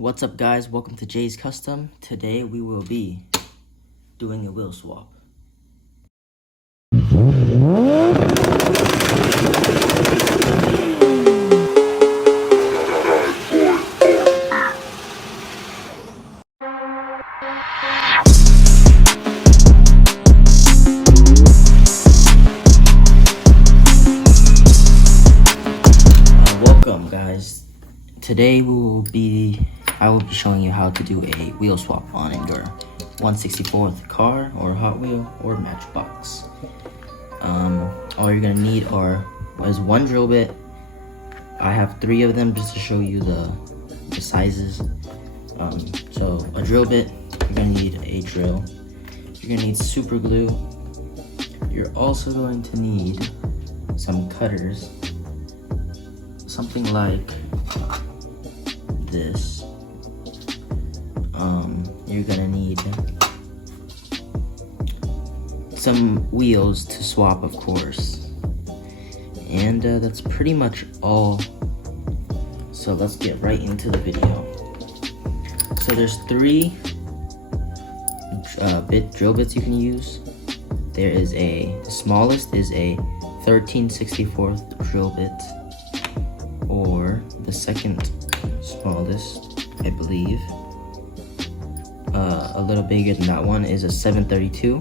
What's up guys, welcome to Jay's Custom. Today we will be doing a wheel swap. Welcome guys. Today I will be showing you how to do a wheel swap on your 1/64th car or Hot Wheel or Matchbox. All you're gonna need is one drill bit. I have 3 of them just to show you the sizes. So a drill bit, you're gonna need a drill. You're gonna need super glue. You're also going to need some cutters, something like this. You're gonna need some wheels to swap, of course, and that's pretty much all. So let's get right into the video. So there's 3 drill bits you can use. The smallest is a 13/64 drill bit, or the second smallest, I believe, a little bigger than that one, is a 7/32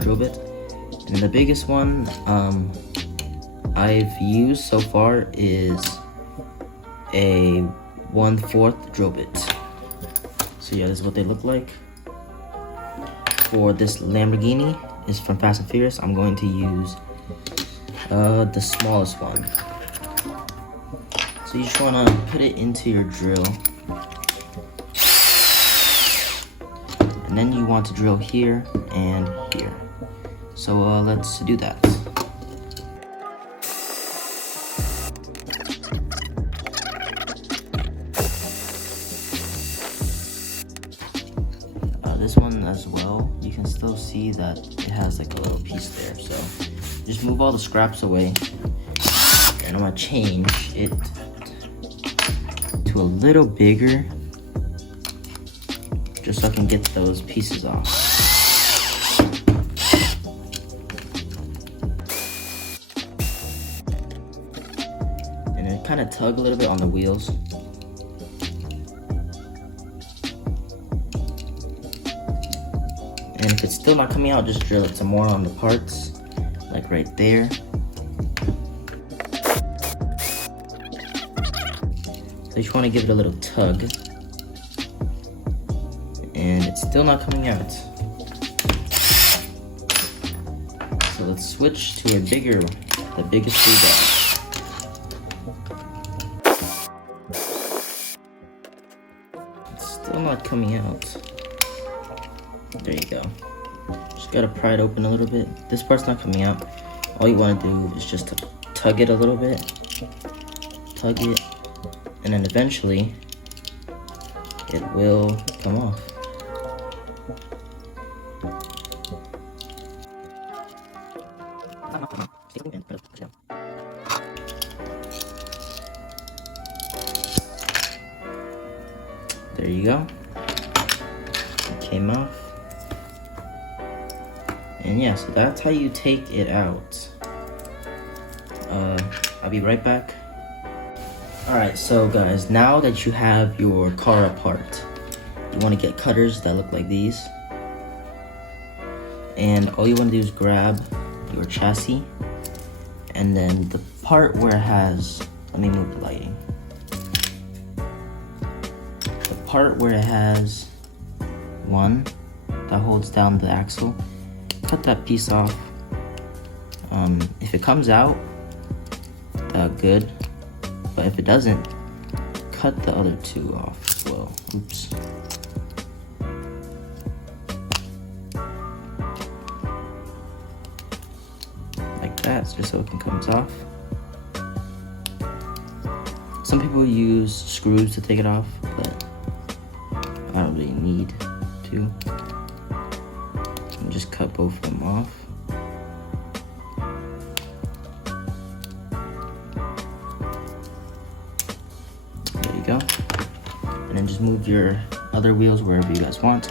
drill bit, and the biggest one I've used so far is a 1/4 drill bit. So yeah, this is what they look like. For this Lamborghini, is from Fast and Furious, I'm going to use the smallest one. So you just want to put it into your drill, and then you want to drill here and here. So let's do that. This one as well, you can still see that it has like a little piece there. So just move all the scraps away, and I'm gonna change it to a little bigger, just so I can get those pieces off. And then kind of tug a little bit on the wheels. And if it's still not coming out, just drill it some more on the parts, like right there. So you just want to give it a little tug. And it's still not coming out. So let's switch to the biggest screw. It's still not coming out. There you go. Just gotta pry it open a little bit. This part's not coming out. All you want to do is just to tug it a little bit. Tug it, and then eventually it will come off. There you go. It came off. And yeah, so that's how you take it out. I'll be right back. Alright, so guys, now that you have your car apart, you want to get cutters that look like these. And all you want to do is grab your chassis, and then the part where it has, let me move the lighting. The part where it has one that holds down the axle, cut that piece off. If it comes out, good. But if it doesn't, cut the other 2 off as well. Oops. Like that, just so it comes off. Some people use screws to take it off, but I don't really need to. And just cut both of them off. There you go. and then just move your other wheels wherever you guys want.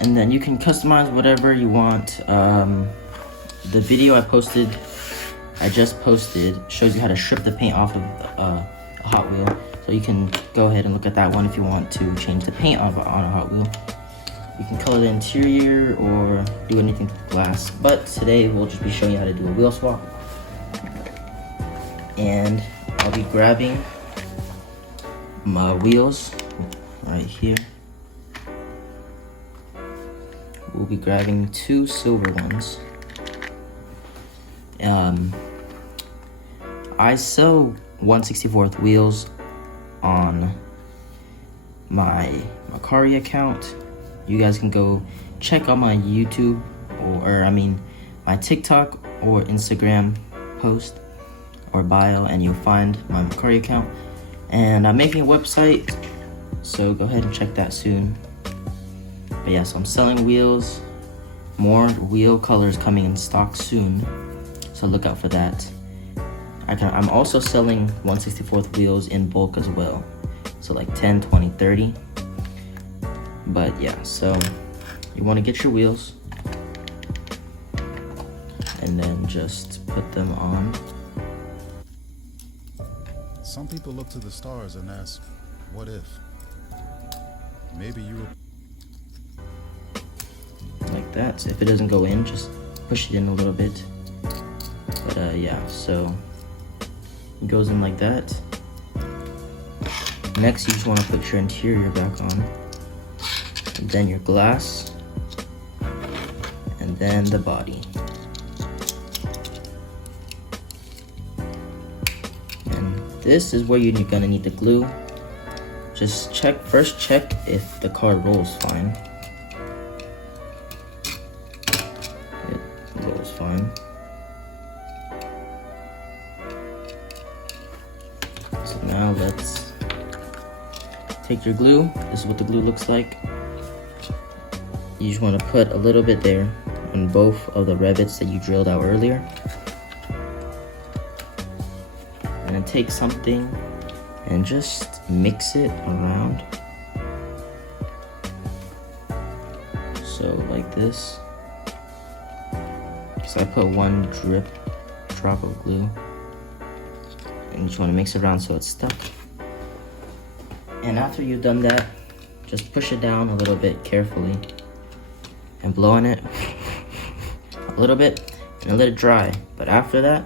And then you can customize whatever you want. The video I just posted shows you how to strip the paint off of a Hot Wheel. So you can go ahead and look at that one if you want to change the paint on a Hot Wheel. You can color the interior or do anything to the glass. But today we'll just be showing you how to do a wheel swap. And I'll be grabbing my wheels right here. We'll be grabbing 2 silver ones. I sell 1/64 wheels on my Macari account. You guys can go check out my YouTube or my TikTok or Instagram post or bio, and you'll find my Macari account. And I'm making a website, so go ahead and check that soon. But yeah, so I'm selling wheels. More wheel colors coming in stock soon, so look out for that. I'm also selling 1/64 wheels in bulk as well, so like 10, 20, 30. But yeah, so you want to get your wheels and then just put them on. Some people look to the stars and ask, what if? Maybe you like that. So if it doesn't go in, just push it in a little bit. But yeah, so it goes in like that. Next, you just want to put your interior back on, and then your glass, and then the body. And this is where you're gonna need the glue. Just first check if the car rolls fine. It rolls fine. So now let's take your glue. This is what the glue looks like. You just want to put a little bit there on both of the rivets that you drilled out earlier. And then take something and just mix it around. So like this. So I put 1 drop of glue. And you just want to mix it around so it's stuck. And after you've done that, just push it down a little bit carefully and blow on it a little bit and let it dry. But after that,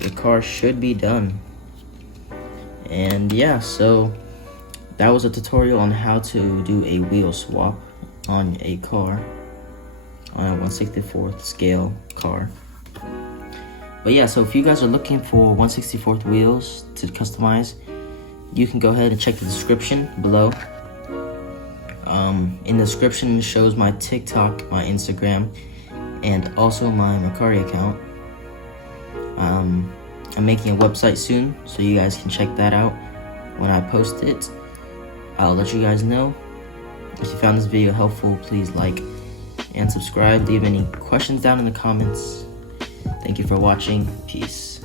your car should be done. And yeah, so that was a tutorial on how to do a wheel swap on a car, on a 1/64 scale car. But yeah, so if you guys are looking for 1/64 wheels to customize, you can go ahead and check the description below. In the description it shows my TikTok, my Instagram, and also my Macari account. I'm making a website soon, so you guys can check that out. When I post it, I'll let you guys know. If you found this video helpful, please like and subscribe. Leave any questions down in the comments. Thank you for watching. Peace.